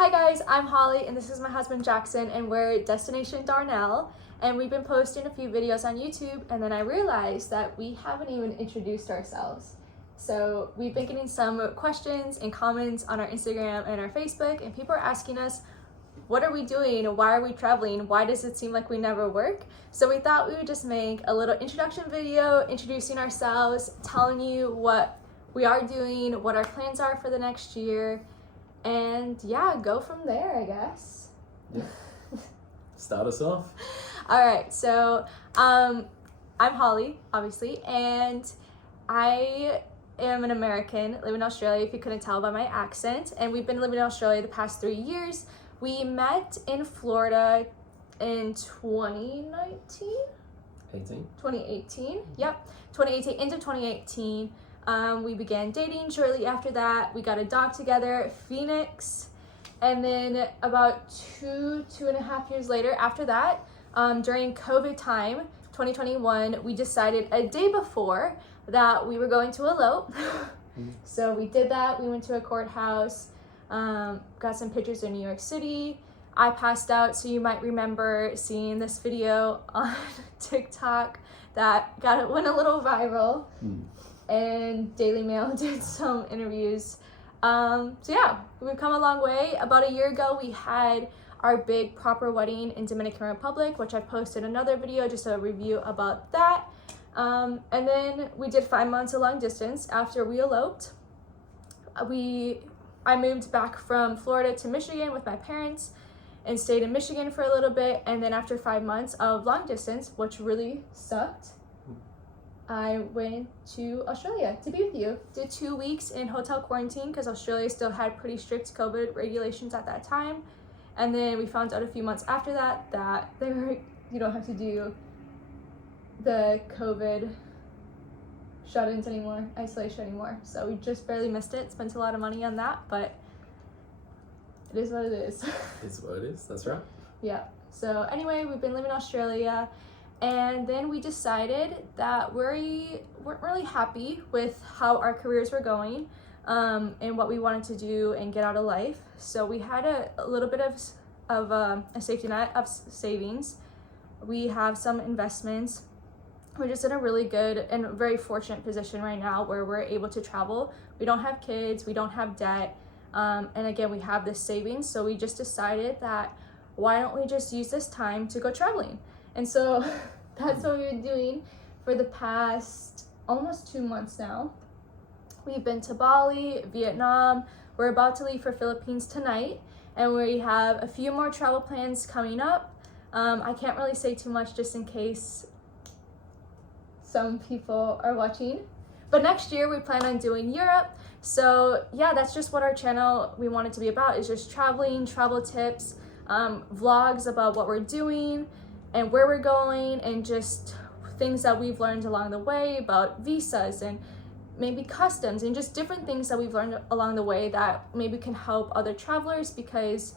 Hi guys, I'm Holly and this is my husband Jackson and we're at Destination Darnell and we've been posting a few videos on YouTube and then I realized that we haven't even introduced ourselves. So we've been getting some questions and comments on our Instagram and our Facebook and people are asking us, what are we doing? Why are we traveling? Why does it seem like we never work? So we thought we would just make a little introduction video, introducing ourselves, telling you what we are doing, what our plans are for the next year, and yeah, go from there, I guess. Yeah. Start us off. All right, so I'm Holly, obviously, and I am an American, live in Australia, if you couldn't tell by my accent, and we've been living in Australia the past 3 years. We met in Florida in 2019? 2018, yep, 2018, into 2018. We began dating shortly after that. We got a dog together, Phoenix. And then about two and a half years later after that, during COVID time, 2021, we decided a day before that we were going to elope. So we did that. We went to a courthouse, got some pictures in New York City. I passed out, so you might remember seeing this video on TikTok that went a little viral. And Daily Mail did some interviews. So yeah, we've come a long way. About a year ago, we had our big proper wedding in Dominican Republic, which I posted another video, just a review about that. And then we did 5 months of long distance after we eloped. I moved back from Florida to Michigan with my parents and stayed in Michigan for a little bit. And then after 5 months of long distance, which really sucked, I went to Australia to be with you. Did 2 weeks in hotel quarantine because Australia still had pretty strict COVID regulations at that time. And then we found out a few months after that you don't have to do the COVID shut-ins anymore, isolation anymore. So we just barely missed it. Spent a lot of money on that, but it is what it is. It's what it is, that's right. Yeah. So anyway, we've been living in Australia. And then we decided that we weren't really happy with how our careers were going and what we wanted to do and get out of life. So we had a little bit of a safety net of savings. We have some investments. We're just in a really good and very fortunate position right now where we're able to travel. We don't have kids, we don't have debt. And again, we have this savings. So we just decided that why don't we just use this time to go traveling? And so that's what we've been doing for the past almost 2 months now. We've been to Bali, Vietnam. We're about to leave for Philippines tonight. And we have a few more travel plans coming up. I can't really say too much just in case some people are watching. But next year we plan on doing Europe. So yeah, that's just what our channel we want it to be about, is just traveling, travel tips, vlogs about what we're doing and where we're going, and just things that we've learned along the way about visas and maybe customs and just different things that we've learned along the way that maybe can help other travelers, because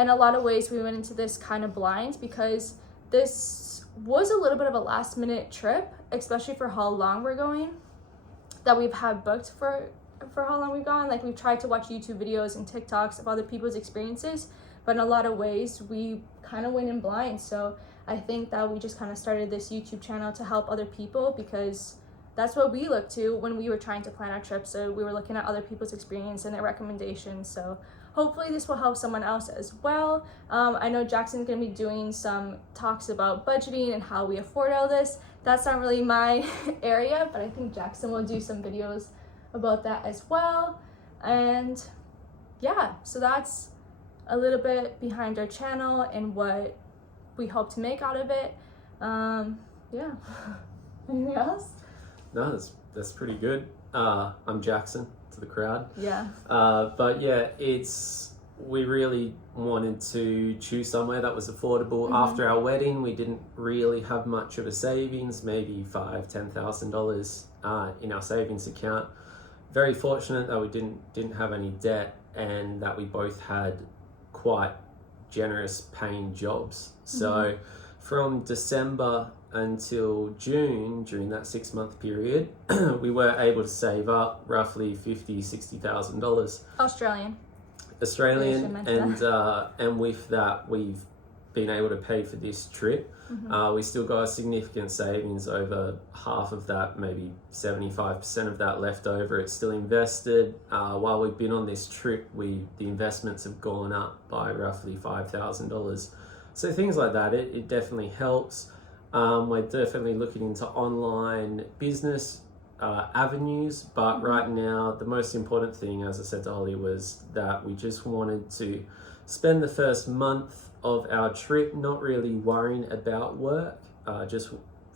in a lot of ways we went into this kind of blind because this was a little bit of a last minute trip, especially for how long we're going, that we've had booked for how long we've gone. Like, we've tried to watch YouTube videos and TikToks of other people's experiences, but in a lot of ways we kind of went in blind. So I think that we just kind of started this YouTube channel to help other people, because that's what we looked to when we were trying to plan our trip. So we were looking at other people's experience and their recommendations. So hopefully this will help someone else as well. I know Jackson's gonna be doing some talks about budgeting and how we afford all this. That's not really my area, but I think Jackson will do some videos about that as well. And yeah, so that's a little bit behind our channel and what we hope to make out of it. Yeah. Anything else? No, that's pretty good. I'm Jackson to the crowd. Yeah. But yeah, we really wanted to choose somewhere that was affordable. After our wedding, we didn't really have much of a savings, maybe $5,000-$10,000 in our savings account. Very fortunate that we didn't have any debt and that we both had quite generous paying jobs. So from December until June, during that 6-month period, we were able to save up roughly $50,000-$60,000. Australian. Australian, mention and with that, we've been able to pay for this trip. We still got a significant savings, over half of that, maybe 75% of that left over. It's still invested. While we've been on this trip, the investments have gone up by roughly $5,000. So things like that, it definitely helps. We're definitely looking into online business avenues, but right now the most important thing, as I said to Holly, was that we just wanted to spend the first month of our trip not really worrying about work, just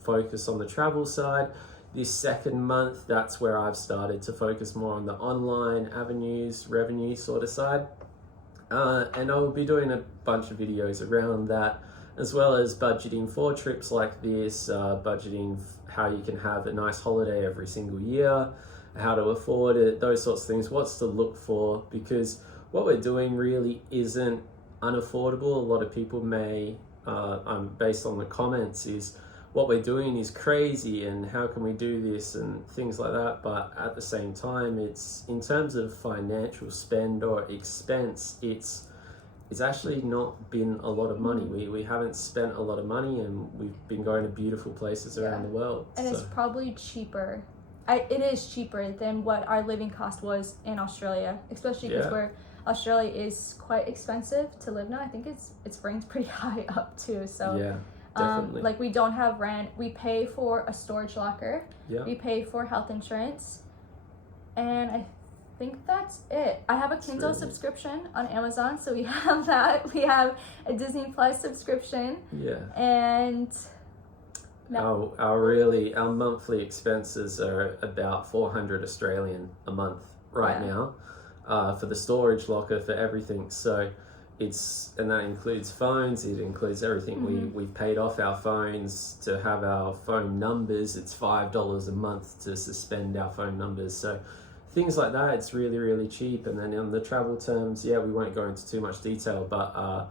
focus on the travel side. This second month, that's where I've started to focus more on the online avenues, revenue sort of side, and I will be doing a bunch of videos around that, as well as budgeting for trips like this, budgeting how you can have a nice holiday every single year, how to afford it, those sorts of things, what's to look for, because what we're doing really isn't unaffordable. A lot of people may, based on the comments, is what we're doing is crazy and how can we do this and things like that. But at the same time, it's in terms of financial spend or expense, it's actually not been a lot of money. We haven't spent a lot of money, and we've been going to beautiful places around the world. And it's probably cheaper. It is cheaper than what our living cost was in Australia, especially because Australia is quite expensive to live now. I think it's ranked pretty high up too. So yeah, definitely. like we don't have rent. We pay for a storage locker. Yeah. We pay for health insurance, and I think that's it. I have a Kindle subscription on Amazon, so we have that. We have a Disney Plus subscription. Yeah. And our monthly expenses are about 400 Australian a month now. For the storage locker, for everything. So and that includes phones, it includes everything. We've paid off our phones to have our phone numbers. It's $5 a month to suspend our phone numbers. So things like that, it's really, really cheap. And then on the travel terms, we won't go into too much detail, but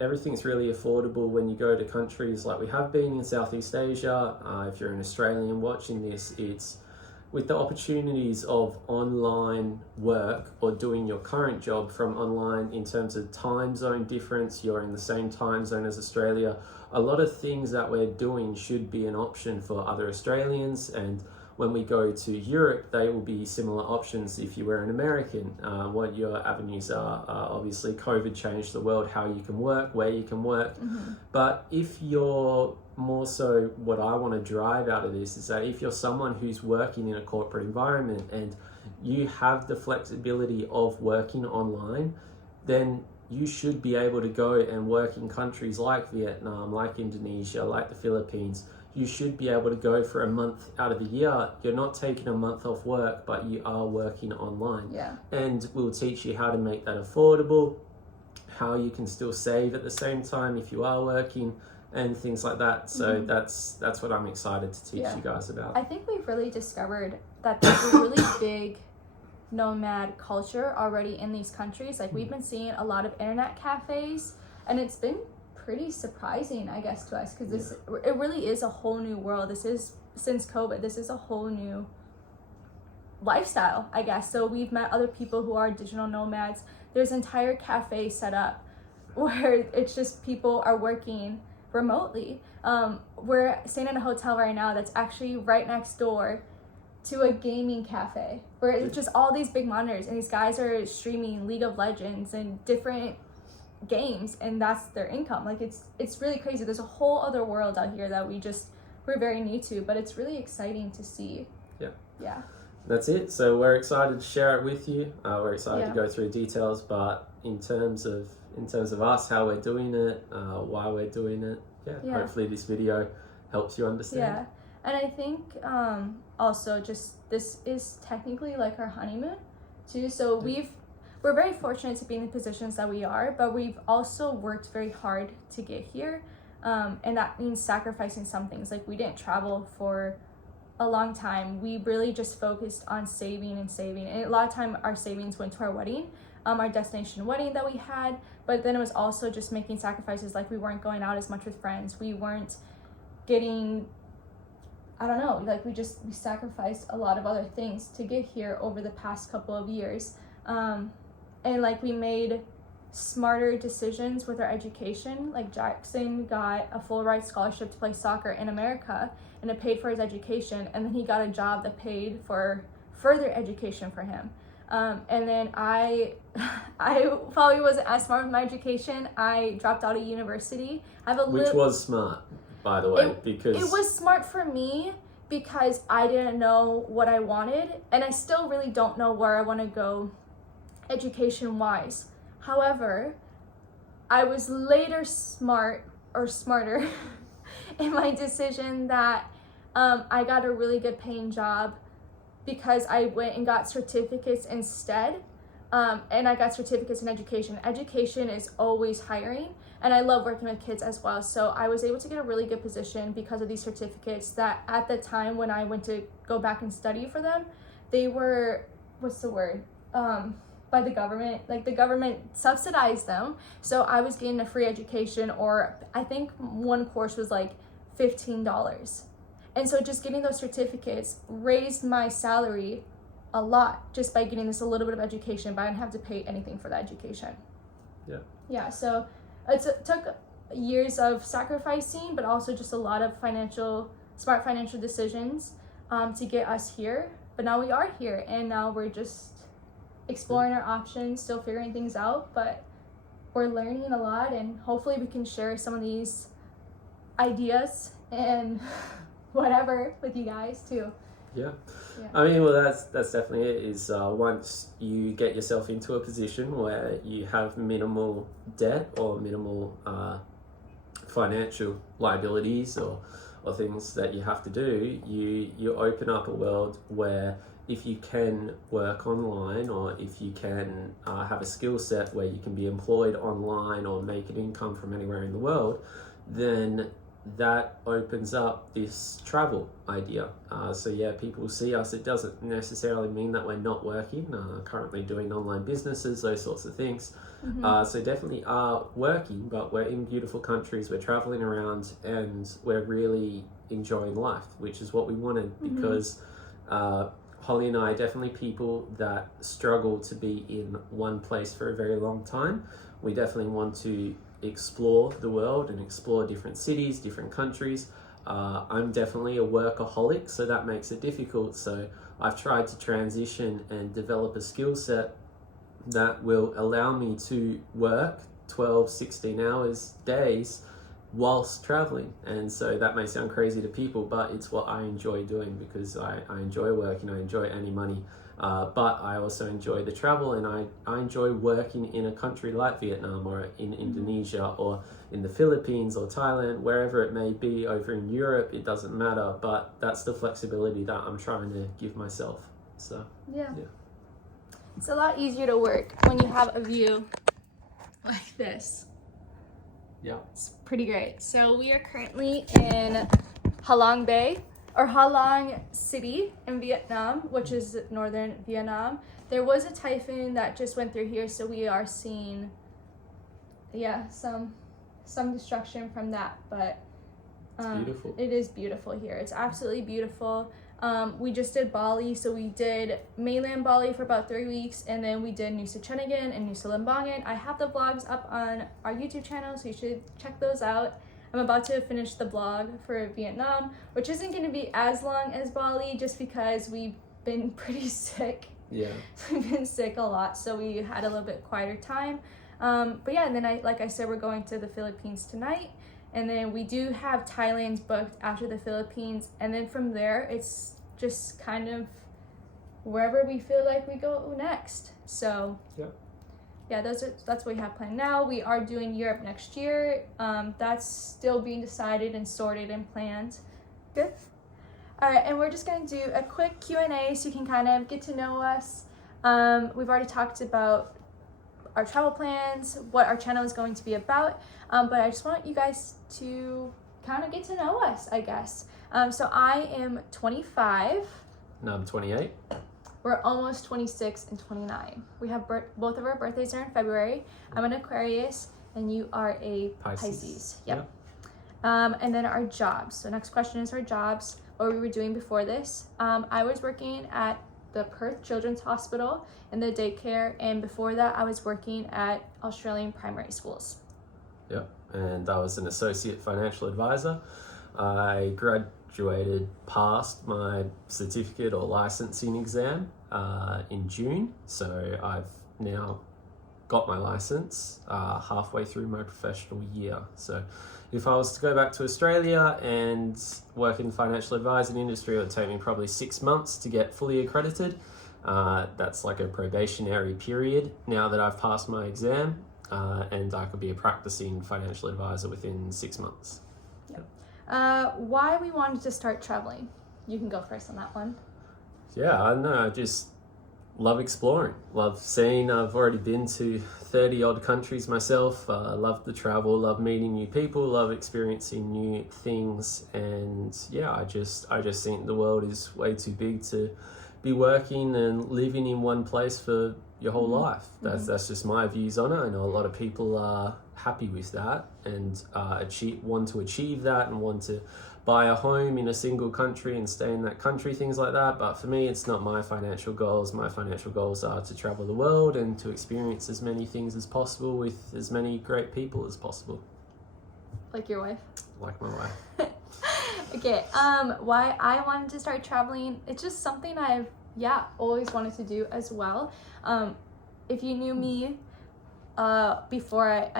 everything's really affordable when you go to countries like we have been in Southeast Asia. If you're an Australian watching this, it's with the opportunities of online work or doing your current job from online in terms of time zone difference, you're in the same time zone as Australia. A lot of things that we're doing should be an option for other Australians, and when we go to Europe, they will be similar options if you were an American. What your avenues are, obviously COVID changed the world, how you can work, where you can work. But if you're more so, what I want to drive out of this is that if you're someone who's working in a corporate environment and you have the flexibility of working online, then you should be able to go and work in countries like Vietnam, like Indonesia, like the Philippines. You should be able to go for a month out of the year. You're not taking a month off work, but you are working online. And we'll teach you how to make that affordable, how you can still save at the same time if you are working, and things like that. So that's what I'm excited to teach you guys about. I think we've really discovered that there's a really big nomad culture already in these countries. Like we've been seeing a lot of internet cafes, and it's been pretty surprising, I guess, to us, because it really is a whole new world. This is, since COVID, this is a whole new lifestyle, I guess. So we've met other people who are digital nomads. There's entire cafes set up where it's just people are working remotely. We're staying in a hotel right now that's actually right next door to a gaming cafe where it's just all these big monitors, and these guys are streaming League of Legends and different games, and that's their income. Like it's really crazy. There's a whole other world out here that we're very new to, but it's really exciting to see. That's it. So we're excited to share it with you. We're excited to go through details, but in terms of us, how we're doing it, why we're doing it, hopefully this video helps you understand. And I think also just this is technically like our honeymoon too. So we're very fortunate to be in the positions that we are, but we've also worked very hard to get here. And that means sacrificing some things. Like we didn't travel for a long time. We really just focused on saving. And a lot of time our savings went to our wedding, our destination wedding that we had. But then it was also just making sacrifices. Like we weren't going out as much with friends. We weren't getting, I don't know, like we sacrificed a lot of other things to get here over the past couple of years. and like we made smarter decisions with our education. Like Jackson got a full ride scholarship to play soccer in America, and it paid for his education, and then he got a job that paid for further education for him. And then I probably wasn't as smart with my education. I dropped out of university. Which was smart, by the way, because it was smart for me because I didn't know what I wanted, and I still really don't know where I want to go education wise. However, I was later smarter in my decision that I got a really good paying job because I went and got certificates instead. And I got certificates in education. Education is always hiring, and I love working with kids as well. So I was able to get a really good position because of these certificates that at the time when I went to go back and study for them, they were, by the government. Like the government subsidized them. So I was getting a free education, or I think one course was like $15. And so just getting those certificates raised my salary a lot just by getting this a little bit of education, but I didn't have to pay anything for that education. Yeah, so it took years of sacrificing, but also just a lot of smart financial decisions to get us here. But now we are here, and now we're just exploring our options, still figuring things out, but we're learning a lot, and hopefully we can share some of these ideas and whatever with you guys too. Yeah. I mean, well, that's definitely it. Is once you get yourself into a position where you have minimal debt or minimal financial liabilities or things that you have to do, you open up a world where if you can work online, or if you can have a skill set where you can be employed online or make an income from anywhere in the world, then that opens up this travel idea. So yeah, people see us. It doesn't necessarily mean that we're not working, currently doing online businesses, those sorts of things. So definitely are working, but we're in beautiful countries, we're traveling around, and we're really enjoying life, which is what we wanted, because Holly and I are definitely people that struggle to be in one place for a very long time. We definitely want to explore the world and explore different cities, different countries. I'm definitely a workaholic, so that makes it difficult. So I've tried to transition and develop a skill set that will allow me to work 12, 16 hours days whilst traveling. And so that may sound crazy to people, but it's what I enjoy doing, because I enjoy working, I enjoy earning money. But I also enjoy the travel, and I enjoy working in a country like Vietnam, or in Indonesia, or in the Philippines, or Thailand, wherever it may be, over in Europe, it doesn't matter. But that's the flexibility that I'm trying to give myself. So yeah. It's a lot easier to work when you have a view like this. Yeah. It's pretty great. So we are currently in Ha Long Bay, or Ha Long City in Vietnam, which is northern Vietnam. There was a typhoon that just went through here, so we are seeing, some destruction from that. But it's beautiful. It is beautiful here. It's absolutely beautiful. We just did Bali, so we did mainland Bali for about 3 weeks, and then we did Nusa Cenagan and Nusa Limbangan. I have the vlogs up on our YouTube channel, so you should check those out. I'm about to finish the vlog for Vietnam, which isn't going to be as long as Bali, just because we've been pretty sick. Yeah. We've been sick a lot, so we had a little bit quieter time. But yeah, and then like I said, we're going to the Philippines tonight. And then we do have Thailand booked after the Philippines. And then from there, it's just kind of wherever we feel like we go next. So yeah, that's what we have planned now. We are doing Europe next year. That's still being decided and sorted and planned. Good. All right, and we're just going to do a quick Q&A so you can kind of get to know us. We've already talked about our travel plans, what our channel is going to be about, but I just want you guys to kind of get to know us, I guess. So I am 25. No, I'm 28. We're almost 26 and 29. We have both of our birthdays are in February. I'm an Aquarius, and you are a Pisces. Yep. And then our jobs. So next question is our jobs, what we were doing before this. I was working at the Perth Children's Hospital in the daycare, and before that I was working at Australian primary schools. Yep, and I was an associate financial advisor. I graduated past my certificate or licensing exam in June, so I've now got my license halfway through my professional year. So if I was to go back to Australia and work in the financial advising industry, it would take me probably 6 months to get fully accredited. That's like a probationary period now that I've passed my exam, and I could be a practicing financial advisor within 6 months. Why we wanted to start traveling? You can go first on that one. Yeah, I don't know, I just love exploring, love seeing. I've already been to 30 odd countries myself. Love the travel, love meeting new people, love experiencing new things, and yeah, I just think the world is way too big to be working and living in one place for your whole life. That's just my views on it. I know a lot of people are happy with that and want to achieve that and want to buy a home in a single country and stay in that country, things like that. But for me, it's not my financial goals. My financial goals are to travel the world and to experience as many things as possible with as many great people as possible. Like your wife? Like my wife. Okay, why I wanted to start traveling, it's just something I've always wanted to do as well. If you knew me before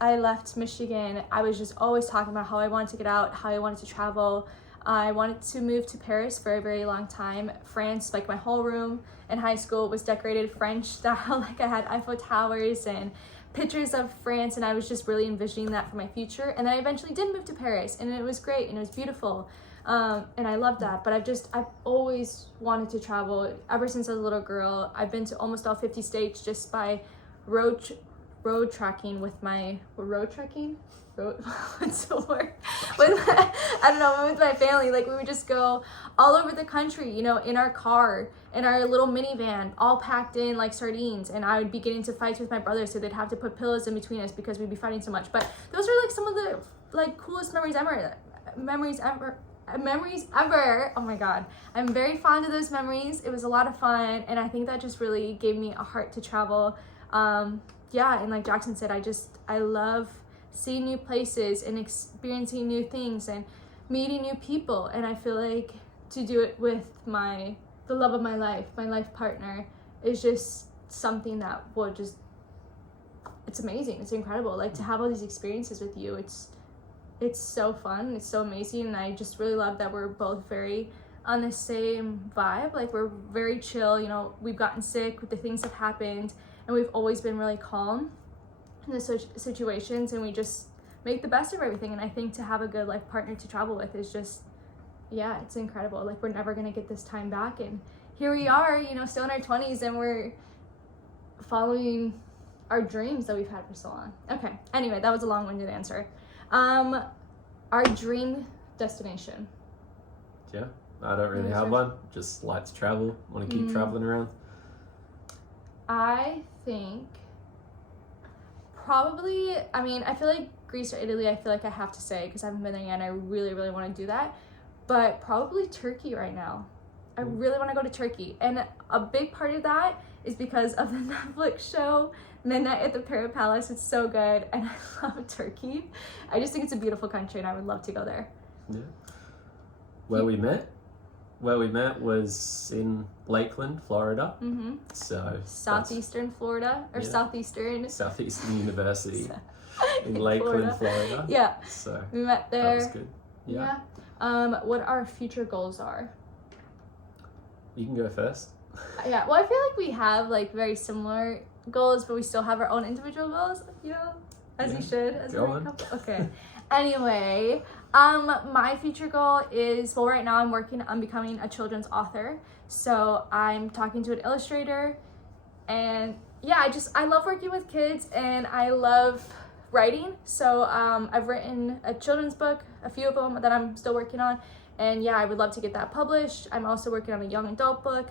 I left Michigan, I was just always talking about how I wanted to get out, how I wanted to travel. I wanted to move to Paris for a very long time. France, like my whole room in high school was decorated French style. Like I had Eiffel Towers and pictures of France, and I was just really envisioning that for my future. And then I eventually did move to Paris, and it was great and it was beautiful. And I loved that, but I've always wanted to travel ever since I was a little girl. I've been to almost all 50 states just by road trekking with my what's the word? With my family. Like we would just go all over the country, you know, in our car, in our little minivan, all packed in like sardines. And I would be getting into fights with my brother, so they'd have to put pillows in between us because we'd be fighting so much. But those are like some of the like coolest memories ever. Oh my god, I'm very fond of those memories. It was a lot of fun, and I think that just really gave me a heart to travel. And like Jackson said, I love seeing new places and experiencing new things and meeting new people, and I feel like to do it with the love of my life partner, is just something that will just, it's amazing, it's incredible. Like to have all these experiences with you, it's so fun, it's so amazing, and I just really love that we're both very on the same vibe. Like we're very chill, you know, we've gotten sick with the things that happened, and we've always been really calm in the situations, and we just make the best of everything. And I think to have a good life partner to travel with is just, it's incredible. Like we're never gonna get this time back, and here we are, you know, still in our 20s, and we're following our dreams that we've had for so long. Okay, anyway, that was a long-winded answer. Our dream destination. Yeah, I don't really have one. Just like to travel, want to keep traveling around. I think probably, I feel like Greece or Italy, I feel like I have to say, because I haven't been there yet and I really, really want to do that. But probably Turkey right now. I really want to go to Turkey. And a big part of that is because of the Netflix show Midnight at the Para Palace. It's so good, and I love Turkey. I just think it's a beautiful country, and I would love to go there. Yeah. Where we met was in Lakeland, Florida. Mm-hmm. So Southeastern Florida, or Southeastern University in Lakeland, Florida. Yeah. So we met there. That was good. Yeah. What our future goals are. You can go first. Yeah. Well, I feel like we have like very similar goals, but we still have our own individual goals, you know, as you should. As go on. Okay. Anyway, my future goal is, well, right now I'm working on becoming a children's author. So I'm talking to an illustrator, and I love working with kids, and I love writing. So I've written a children's book, a few of them that I'm still working on, and I would love to get that published. I'm also working on a young adult book.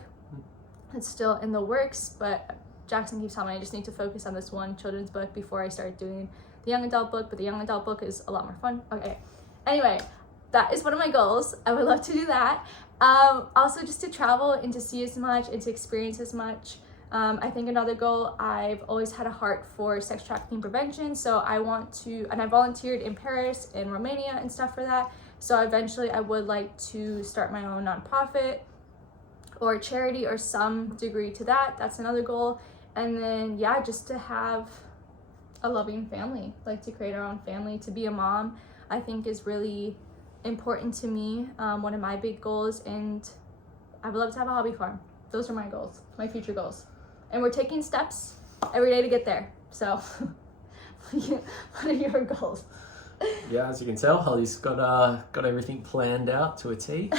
It's still in the works, but Jackson keeps telling me I just need to focus on this one children's book before I start doing the young adult book, but the young adult book is a lot more fun. Okay. Anyway, that is one of my goals. I would love to do that. Also just to travel and to see as much and to experience as much. I think another goal, I've always had a heart for sex trafficking prevention, so I want to, and I volunteered in Paris and Romania and stuff for that, so eventually I would like to start my own nonprofit or charity or some degree to that. That's another goal. And then yeah, just to have a loving family, like to create our own family, to be a mom, I think is really important to me. One of my big goals, and I would love to have a hobby farm. Those are my goals, my future goals, and we're taking steps every day to get there. So what are your goals? Yeah, as you can tell, Holly's got everything planned out to a T.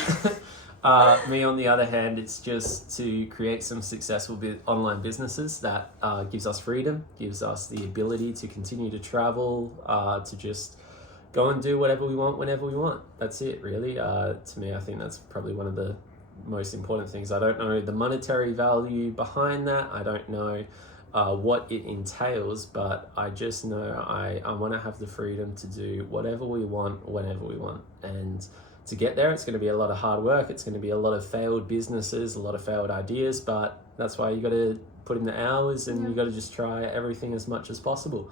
Me, on the other hand, it's just to create some successful online businesses that gives us freedom, gives us the ability to continue to travel, to just go and do whatever we want whenever we want. That's it, really. To me, I think that's probably one of the most important things. I don't know the monetary value behind that. I don't know what it entails, but I just know I want to have the freedom to do whatever we want whenever we want. And to get there, it's going to be a lot of hard work. It's going to be a lot of failed businesses, a lot of failed ideas, but that's why you got to put in the hours, and you got to just try everything as much as possible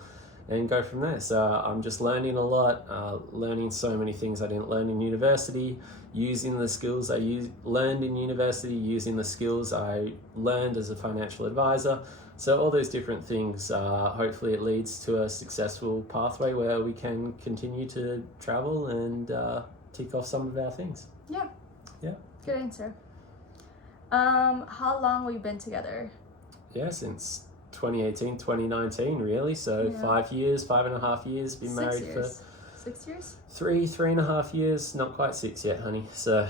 and go from there. So I'm just learning a lot, learning so many things I didn't learn in university, using the skills I learned in university, using the skills I learned as a financial advisor. So all those different things, hopefully it leads to a successful pathway where we can continue to travel and tick off some of our things. Yeah. Yeah. Good answer. How long have we been together? Yeah, since 2018, 2019, really. So 5 years, 5.5 years, been married for 6 years? 3.5 years, not quite 6 yet, honey. So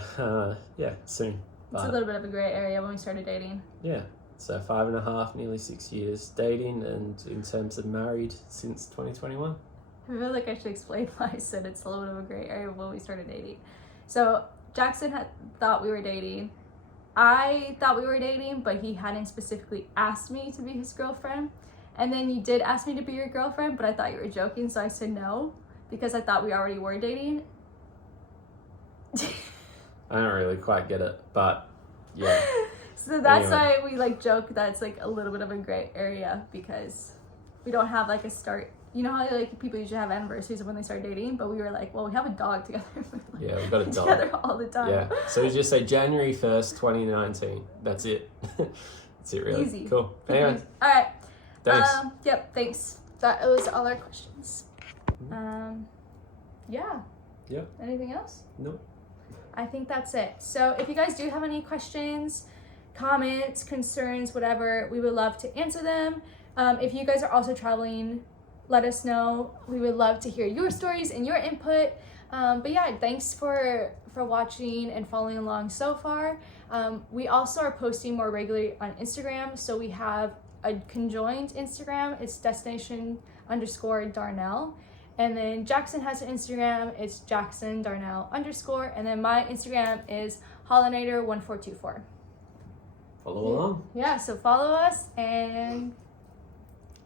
yeah, soon. It's a little bit of a gray area when we started dating. Yeah, so 5.5, nearly 6 years dating, and in terms of married since 2021. I feel like I should explain why I said it's a little bit of a gray area when we started dating. So Jackson thought we were dating. I thought we were dating, but he hadn't specifically asked me to be his girlfriend. And then you did ask me to be your girlfriend, but I thought you were joking, so I said no, because I thought we already were dating. I don't really quite get it, but yeah. So that's why we like joke that it's like a little bit of a gray area, because we don't have like a start. You know how like people usually have anniversaries of when they start dating, but we were like, well, we have a dog together. Yeah, we've got a dog together all the time. Yeah, so we just say January 1st, 2019. That's it. That's it, really. Easy. Cool. Anyway. All right. Thanks. Yep. Thanks. That was all our questions. Yeah. Yep. Anything else? Nope. I think that's it. So if you guys do have any questions, comments, concerns, whatever, we would love to answer them. If you guys are also traveling, let us know. We would love to hear your stories and your input. But yeah, thanks for watching and following along so far. We also are posting more regularly on Instagram. So we have a conjoined Instagram. It's destination_Darnell. And then Jackson has an Instagram. It's JacksonDarnell_. And then my Instagram is Hollinator1424. Follow along. Yeah, so follow us, and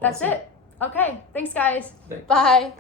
that's it. Okay, thanks guys. Thanks. Bye.